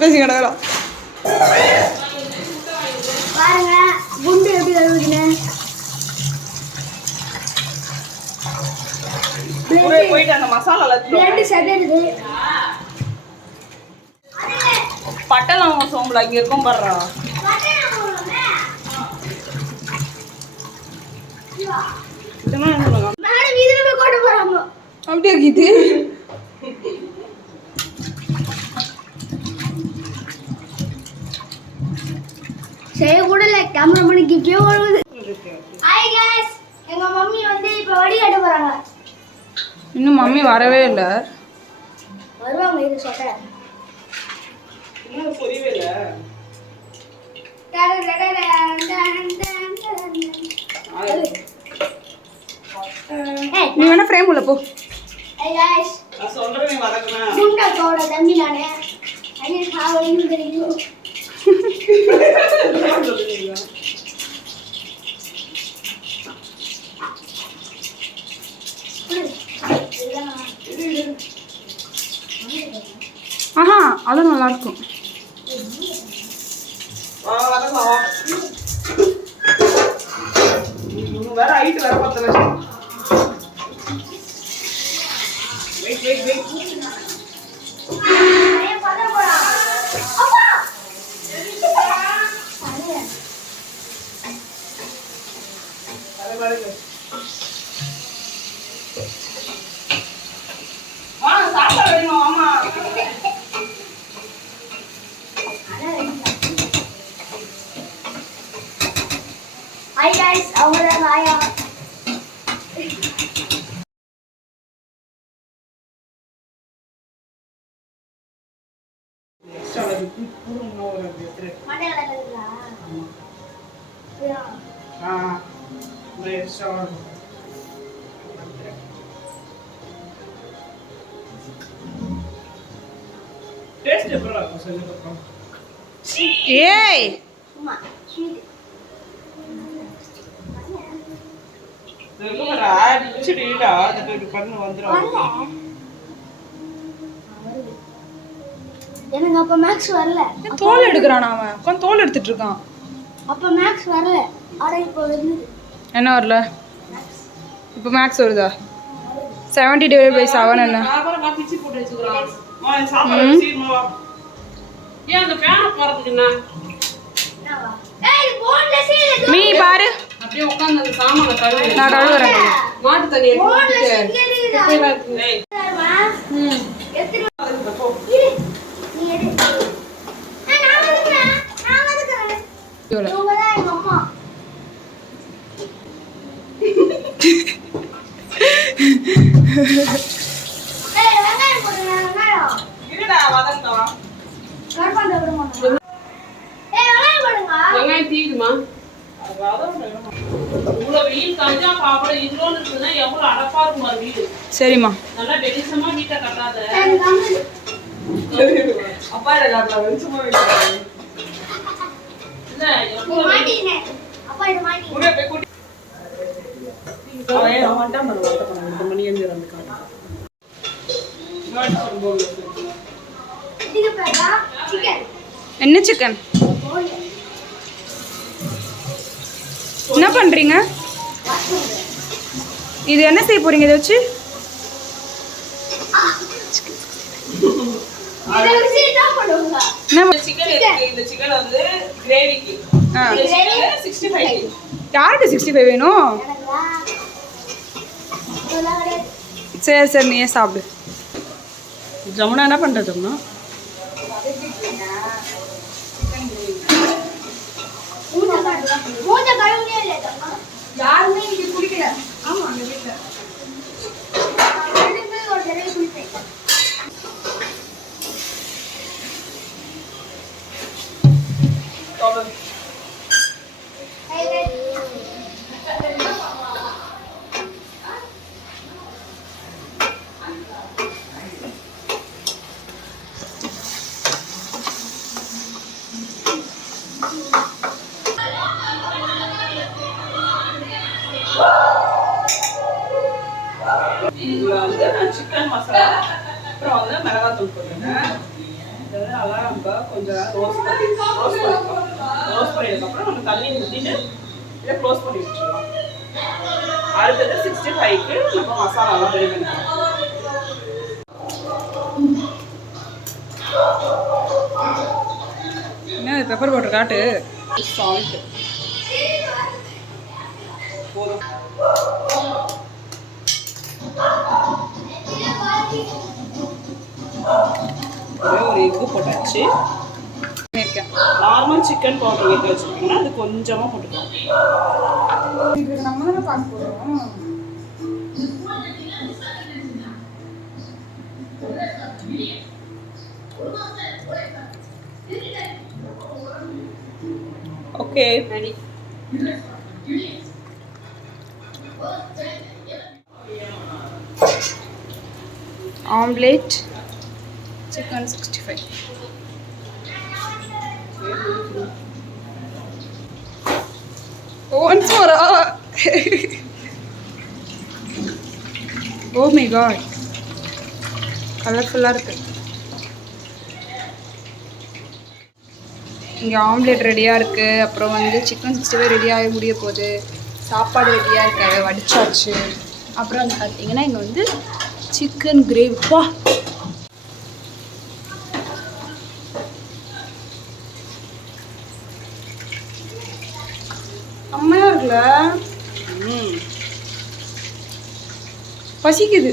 பேசி கிடக்குறோம் பாருங்க குண்டு எப்படி வருதுன்னு போயிட்டு அந்த மசாலா பட்டெல்லாம் சோம்புல இங்க இருக்கும் பாடுறா அப்படியே இருக்குது செய்ய கூட இல்லை கேமரா பண்ணி கிஃப்டே வருது. ஹாய் गाइस எங்க மம்மி வந்து இப்போ வடிகட்ட போறாங்க. இன்னும் மம்மி வரவே இல்லை. வருவாங்க இது சொட்ட. இன்னும் புரியவே இல்லை. நீ வேணா ஃப்ரேம் உள்ள போ. ஹாய் गाइस நான் சொல்றேன் நீ வரதுனா. குண்டத்தோட தம்பி நானே. ஐயா சாவலின்னு தெரியும். ஆஹா அது நல்லா இருக்கும். வேற ஹைட் வேற 10 லட்சம். வெயிட் Hi guys, அவங்கள வாயா. எக்ஸ்ட்ரா வந்து பூரம் ஒரு எட்ரே. மண்டே கலக்குதா? ஒரு எக்ஸ்ட்ரா டேஸ்ட் எப்பறா சொல்லுங்க பாப்போம். ஏய் சும்மா ஸ்வீட். இதுல அடிச்சிடுடா அதுக்கு பண்ணு வந்துரும். எனக்கு அப்ப மேக்ஸ் வரல. தோல் எடுக்கறானா அவன்? உட்கார்ந்து தோல் எடுத்துட்டு இருக்கான். அப்ப மேக்ஸ் வரல. அட இப்போ வருது. என்ன வரல? இப்போ மேக்ஸ் வருதா? 70 divided by 7 என்ன? சாப்பாடு பிச்சி போட்டு வெச்சுக்கறான். சாப்பாடு சீமா வா. ஏன் அந்த பேன போறதுக்கு என்ன? என்னவா? ஏய் போன்ல சீல மீ பாரு. அப்படியே உட்கார்ந்து அந்த சாமான கழுவு. நான் கழுவுறேன். மாட்டு தண்ணி போன்ல எடுத்து சிங்கரிடா. ஏய் எத்திரு போ. நீ எடு. நான் வந்துறேன். இவங்க தான் எங்க அம்மா. ஏய் வெங்காயம் போடுங்க வெங்காயம். இருடா வதங்கட்டும். கருப்பாண்ட விட மாட்டேன். ஏய் வெங்காயம் போடுங்க. வெங்காயம் தீருமா? வதங்கட்டும். இவ்வளவு வெயில் காஞ்சா பாப்பட இதுலோன்னு இருக்குன்னா எவ்வளவு அடப்பா இருக்குமா வீடு. சரிம்மா. நல்லா வெளிச்சமா வீட்டை கட்டாத. அப்பா இடத்துல வெளிச்சமா வைக்கிறாங்க. இல்ல எவ்வளவு மாட்டினே. அப்பா இது மாட்டி. ஊரே போய் கூட்டி. அவன் வந்துட்டான் பாரு வாட்ட பண்ண. இந்த மணி ஏஞ்சி வந்து காட்டு. இதுக்கு பேரா சிக்கன். என்ன சிக்கன்? என்ன பண்றீங்க? இது என்ன செய்ய போறீங்க இத வச்சு? இத வச்சு என்ன பண்ணுவீங்க? என்ன சிக்கன் இருக்கு. இந்த சிக்கன் வந்து கிரேவிக்கு. இந்த சிக்கன் 65. யாருக்கு 65 வேணும்? எனக்குடா. சொல்லாதே. சரி சரி நீயே சாப்பிடு. ஜமுனா என்ன பண்ற ஜமுனா? மூஞ்ச கழுவுனே இல்ல தம்மா. யாருமே இது குடிக்கல. ஆமா அந்த வீட்ல. ரெண்டு ஒரு தடவை குடிப்பேன். இதில் வந்து நான் சிக்கன் மசாலா அப்புறம் வந்து மிளகாத்தூள் போட்டுருக்கேன். இதை வந்து நல்லா நம்ம கொஞ்சம் ரோஸ்ட் பண்ணிடுறதுக்கப்புறம் நம்ம தண்ணி ஊற்றிட்டு இதை க்ளோஸ் பண்ணி வச்சுருவோம். அடுத்தது 65க்கு நம்ம மசாலாலாம் ரெடி பண்ணிக்கலாம். என்ன பெப்பர் பவுடர் காட்டு. சால்ட் போதும். ஒரு எக்கு போட்டாச்சு. நார்மல் சிக்கன் பவுடர் வீட்டில் வச்சுருக்கீங்கன்னா அது கொஞ்சமாக போட்டுக்கலாம். நம்ம தானே பார்க்க போகிறோம். Okay ready. Omelette chicken 65. Once more. Oh my god, கலர்ஃபுல்லாக இருக்கு. இங்கே ஆம்லேட் ரெடியாக இருக்குது. அப்புறம் வந்து சிக்கன் 65 ரெடியாக முடிய போகுது. சாப்பாடு ரெடியாக இருக்கு, அதை வடிச்சாச்சு. அப்புறம் வந்து பார்த்தீங்கன்னா இங்கே வந்து சிக்கன் கிரேவிப்பா செம்மையாக இருக்குல்ல. பசிக்குது.